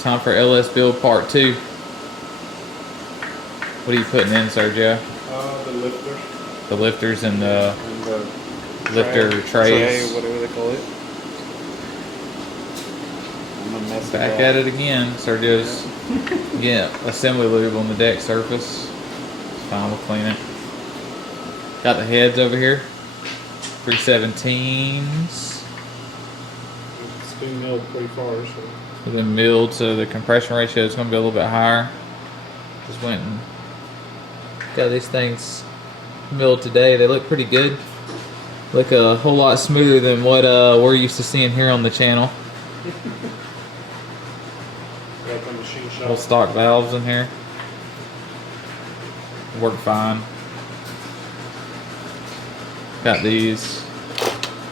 Time for LS build part 2. What are you putting in, Sergio? The lifters. The lifters and the lifter trays. Tray, whatever they call it. I'm gonna mess Back it at it again. Sergio's assembly lube on the deck surface. It's fine, we'll clean it. Got the heads over here. 317s. It's been milled pretty far, so. It's been milled, so the compression ratio is going to be a little bit higher. Just went and got these things milled today. They look pretty good. Look a whole lot smoother than what we're used to seeing here on the channel. Got the machine shop. Whole stock valves in here. Work fine. Got these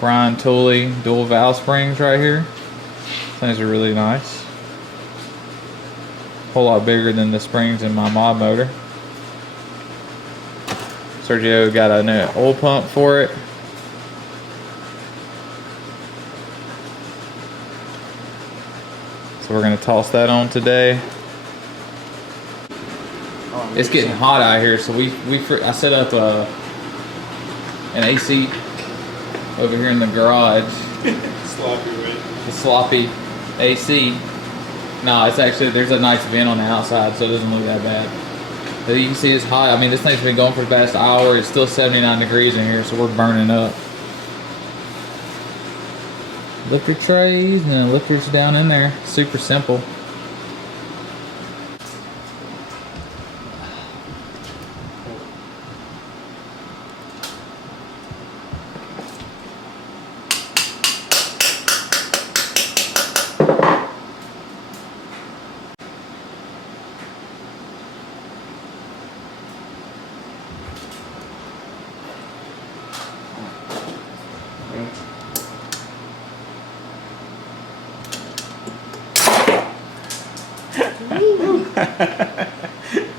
Brian Tooley dual valve springs right here. Things are really nice. Whole lot bigger than the springs in my mod motor. Sergio got a new oil pump for it. So we're gonna toss that on today. It's getting hot out here, so I set up an AC over here in the garage. Sloppy, right? The sloppy AC. No, it's actually, there's a nice vent on the outside, so it doesn't look that bad. But you can see it's hot. I mean, this thing's been going for the past hour. It's still 79 degrees in here, so we're burning up. Lifter trays and then lifters down in there. Super simple.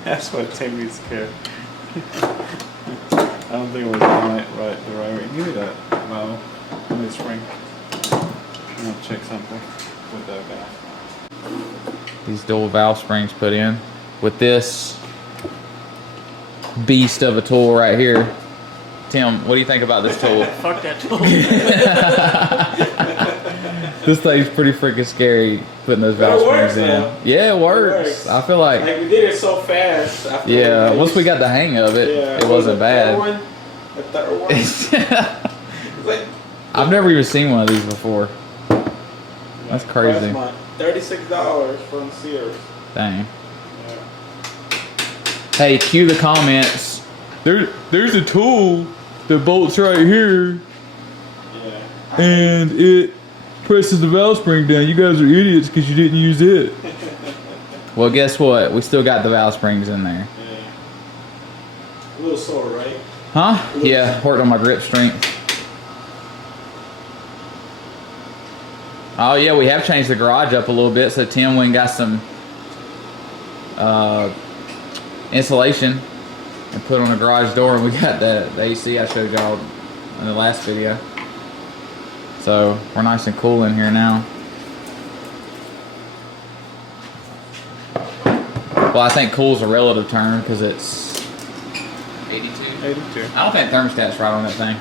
That's what Timmy's scared. I don't think it was right the right way. Give me that valve. Give me the spring. I'm gonna check something with that valve. These dual valve springs put in with this beast of a tool right here. Tim, what do you think about this tool? Fuck that tool. This thing's pretty freaking scary putting those valve springs in. Yeah, it works. I feel like we did it so fast. yeah, once we got the hang of it, it wasn't bad. The third one. I've never even seen one of these before. That's crazy. $36 from Sears. Dang. Hey, cue the comments. There's a tool that bolts right here, and it presses the valve spring down. You guys are idiots because you didn't use it. Well, guess what? We still got the valve springs in there. Yeah. A little sore, right? Huh? Yeah, worked on my grip strength. Oh yeah, we have changed the garage up a little bit, so Tim went and got some insulation and put on the garage door, and we got the AC I showed y'all in the last video. So we're nice and cool in here now. Well, I think cool's a relative term because it's 82. 82. I don't think thermostat's right on that thing.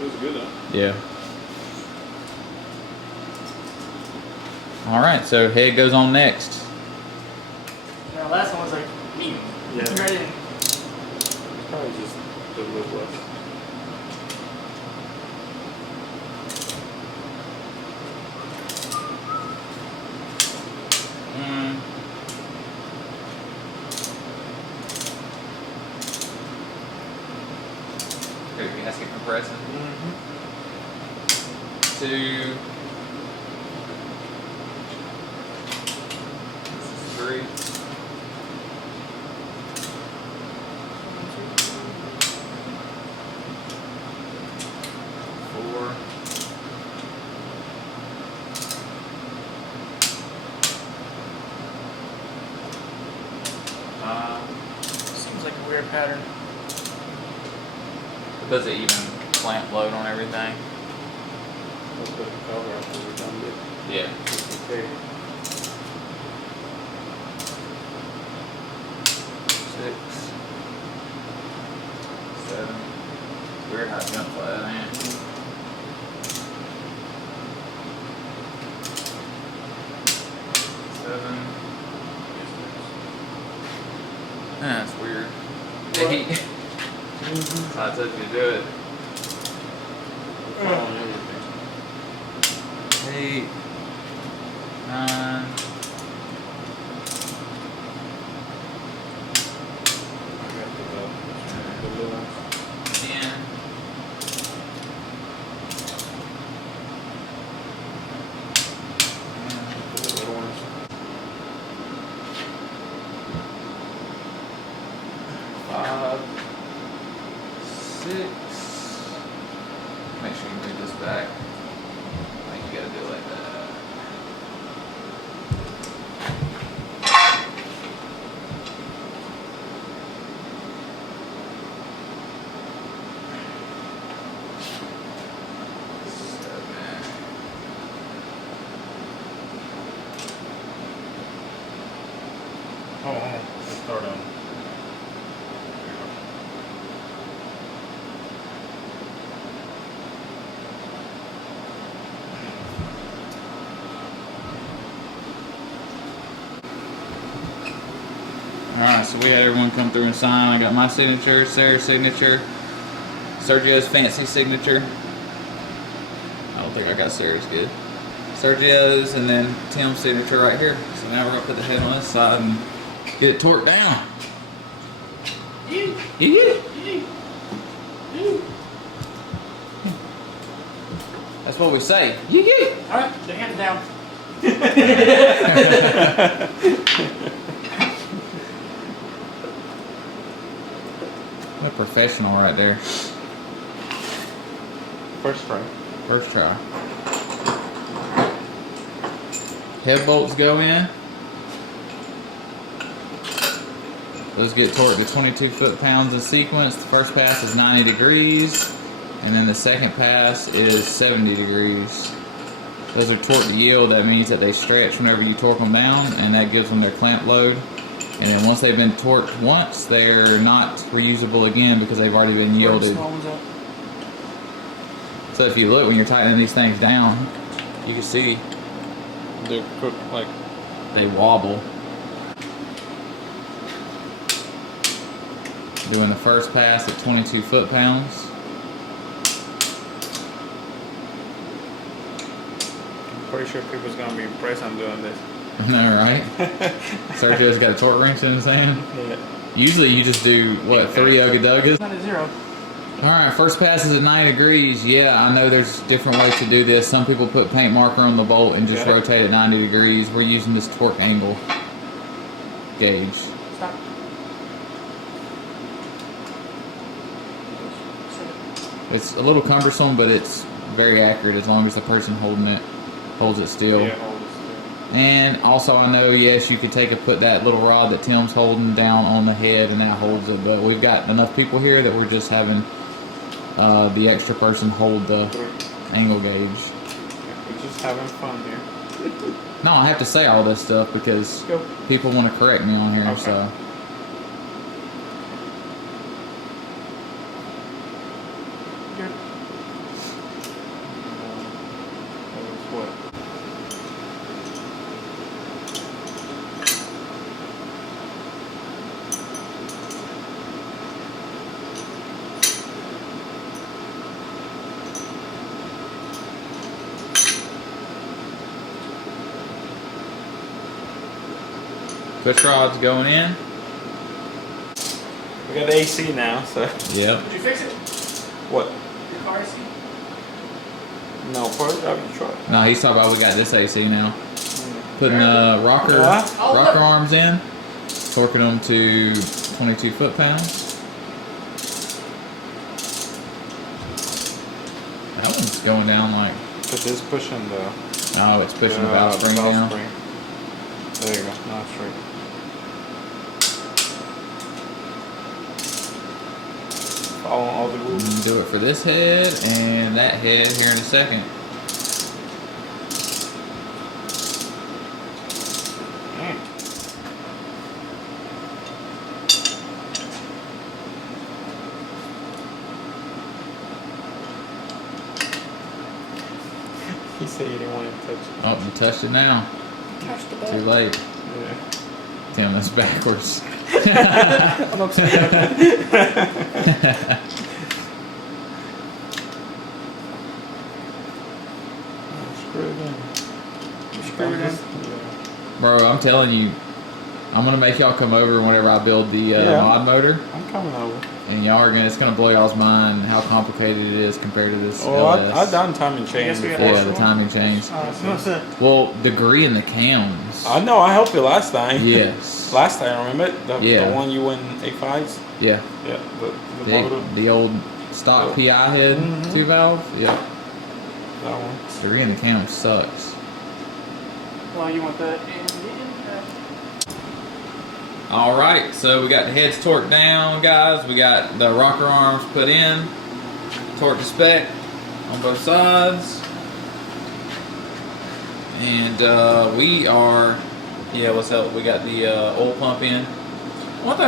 It was good though. Yeah. All right, so head goes on next. Yeah, the last one was like medium. Yeah. Right in. Probably just a little less. Here, gasket compressing. Two. This is three. Four. Seems like a weird pattern. Does it even clamp load on everything? We'll put the cover after we're done with it. Yeah. Okay. 6, 7. Weird how it jumps like that, ain't it? 7. That's weird. 8. I told you to do it. 8, 9. I got the little ones. 10. 5, 6. Make sure you move this back. I think you gotta do it like that. 7. Oh, let's start on. Alright, so we had everyone come through and sign. I got my signature, Sarah's signature, Sergio's fancy signature. I don't think I got Sarah's good. Sergio's, and then Tim's signature right here. So now we're gonna put the head on this side and get it torqued down. You. You. You. That's what we say. You. All right, the hands down. A professional right there. First try. First try. Head bolts go in. Those get torqued to 22 foot-pounds in sequence. The first pass is 90 degrees, and then the second pass is 70 degrees. Those are torqued to yield. That means that they stretch whenever you torque them down, and that gives them their clamp load. And then once they've been torqued once, they're not reusable again because they've already been yielded. Small ones up. So if you look when you're tightening these things down, you can see They're cooked like. they wobble. Doing the first pass at 22 foot-pounds. I'm pretty sure people's gonna be impressed I'm doing this. I know, right? Sergio's got a torque wrench in his hand. Yeah. Usually you just do, what, 3 Ogadogas? Not a 0. Alright, first pass is at 90 degrees. Yeah, I know there's different ways to do this. Some people put paint marker on the bolt and just rotate at 90 degrees. We're using this torque angle gauge. Stop. It's a little cumbersome, but it's very accurate as long as the person holding it holds it still. Yeah, hold it still. And also I know, yes, you could put that little rod that Tim's holding down on the head and that holds it, but we've got enough people here that we're just having the extra person hold the angle gauge. We're just having fun here. No, I have to say all this stuff because Go. people want to correct me on here, Okay. so. Good. That was what? Push rod's going in. We got AC now, so. Yep. Did you fix it? What? Your car AC? No, part of the job you try. No, he's talking about we got this AC now. Putting rocker arms in, torquing them to 22 foot-pounds. That one's going down like. But it's pushing the. Oh, it's pushing the valve spring down. There you go. Now it's straight. Following all the rules. Do it for this head and that head here in a second. He said he didn't want to touch it. Oh, you touched it now. Touch the Too late. Yeah. Tim, that's backwards. I'm upside down. Screw it in. Screw it in. Bro, I'm telling you, I'm gonna make y'all come over whenever I build the Yeah. mod motor, I'm coming over. and y'all are it's gonna blow y'all's mind how complicated it is compared to this Oh, LS. I've done timing chain Yes, we before. have. Yeah, the timing chains. What's that? Well, degree in the cams. I know. I helped you last time. Yes. Last time, remember it? The Yeah. one you went 8.5s? Yeah. Yeah. The motor. The old stock PI head Mhm. 2-valve. Yeah. That one. Degree in the cams sucks. Well, you want that in All right, so we got the heads torqued down, guys. We got the rocker arms put in, torque to spec on both sides, and we are, yeah. What's up? We got the oil pump in. One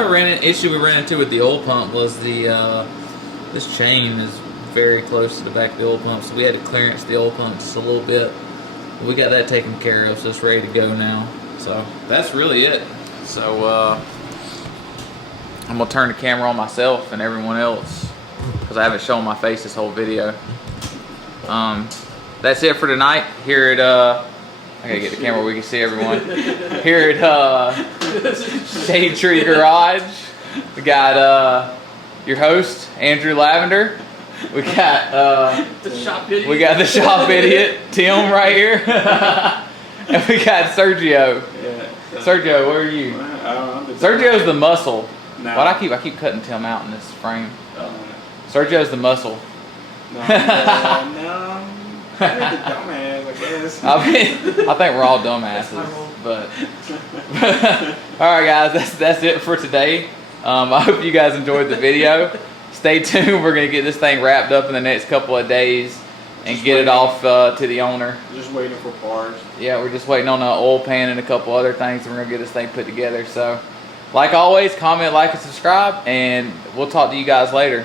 issue we ran into with the oil pump was the this chain is very close to the back of the oil pump, so we had to clearance the oil pump just a little bit. We got that taken care of, so it's ready to go now. So that's really it. So I'm gonna turn the camera on myself and everyone else because I haven't shown my face this whole video. That's it for tonight here at I gotta get the camera where we can see everyone. Here at Shade Tree Garage, we got your host Andrew Lavender. We got the shop idiot. we got the shop idiot Tim right here, and we got Sergio. Yeah. Sergio, where are you? I don't know. Sergio's the muscle. No. But I keep cutting Tim out in this frame. Oh, Sergio's the muscle. no. No. You're the dumbass, I guess. I think we're all dumbasses. But all right, guys, that's it for today. I hope you guys enjoyed the video. Stay tuned. We're gonna get this thing wrapped up in the next couple of days and Just get it waiting. off to the owner. Just waiting for parts. Yeah, we're just waiting on an oil pan and a couple other things, and we're gonna get this thing put together. So, like always, comment, like, and subscribe, and we'll talk to you guys later.